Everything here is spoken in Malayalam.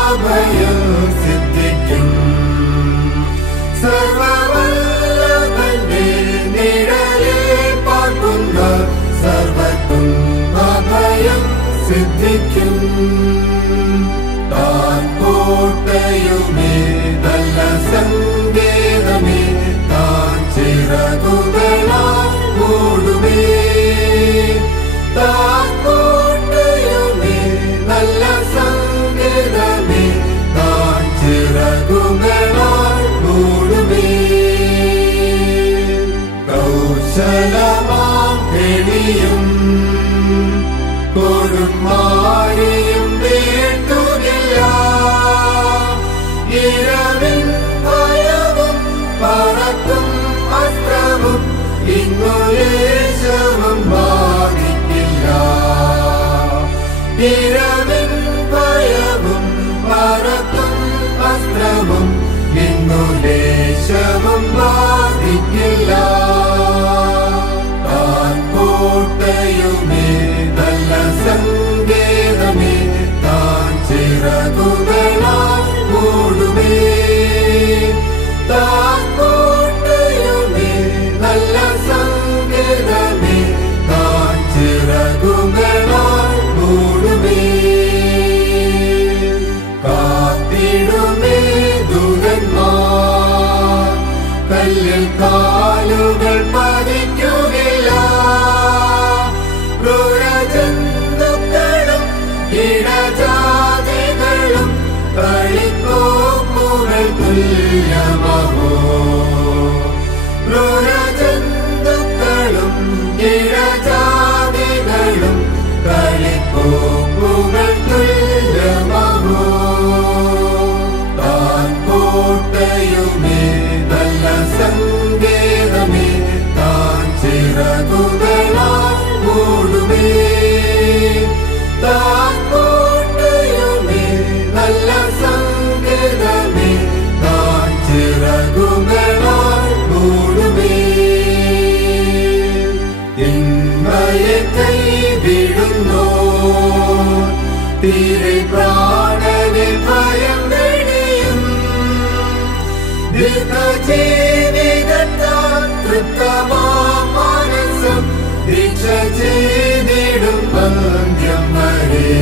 അഭയം സിദ്ധിക്കും. സർവവല്ലഭന്റെ നിഴലിൽ പാർക്കുന്ന സർവ്വത്തും അഭയം സിദ്ധിക്കും. താൻ കോട്ടയുമേ നല്ല സങ്കേതമേ, താൻ ചിറകുകളാൽ മൂടുമേ. താൻ കോട്ടയുമേ നല്ല സങ്കേതമേ, താൻ ചിറകുകളാൽ മൂടുമേ. കൗശലമാം കെണിയും കൊടുമാരിയും വീഴ്ത്തുകില്ല. ഇരവിൻ ഭയവും പറക്കും അസ്ത്രവും ഇങ്ങുലേശവും ബാധിക്കില്ല. ഇരവിൻ ഭയവും പറക്കും അസ്ത്രവും ഇങ്ങുലേശവും ബാധിക്കില്ല. താൻ കോട്ടയുമേ നല്ല സങ്കേതമേ, താൻ ചിറകുകളാൽ മൂടുമേ. താൻ കോട്ടയുമേ നല്ല സങ്കേതമേ, താൻ ചിറകുകളാൽ മൂടുമേ. കാത്തിടുമേ ദൂതന്മാർ, കല്ലിൽ കാലുകൾ പതിക്കുകയില്ല. ക്രൂരജന്തുക്കളും ഇടജാതികളും കളിക്കോപ്പുകൾ തുല്യമഹോ. ക്രൂരജന്തുക്കളും ഇടജാതികളും കളിക്കോപ്പുകൾ തുല്യമഹോ. താൻ കോട്ടയുമേ നല്ല സങ്കേതമേ, താൻ ചിറകുകളാൽ മൂടുമേ. താൻ കോട്ടയുമേ നല്ല സങ്കേതമേ, താൻ ചിറകുകളാൽ മൂടുമേ. തിന്മയെ കൈവിടുന്നോ, തീരെ പ്രാണനെ ഭയം വെടിയും. ദീർഘജീവിതത്താൽ തൃപ്തമാം മനസ്സും ദീക്ഷ ചെയ്തിടും അന്ത്യം വരെ.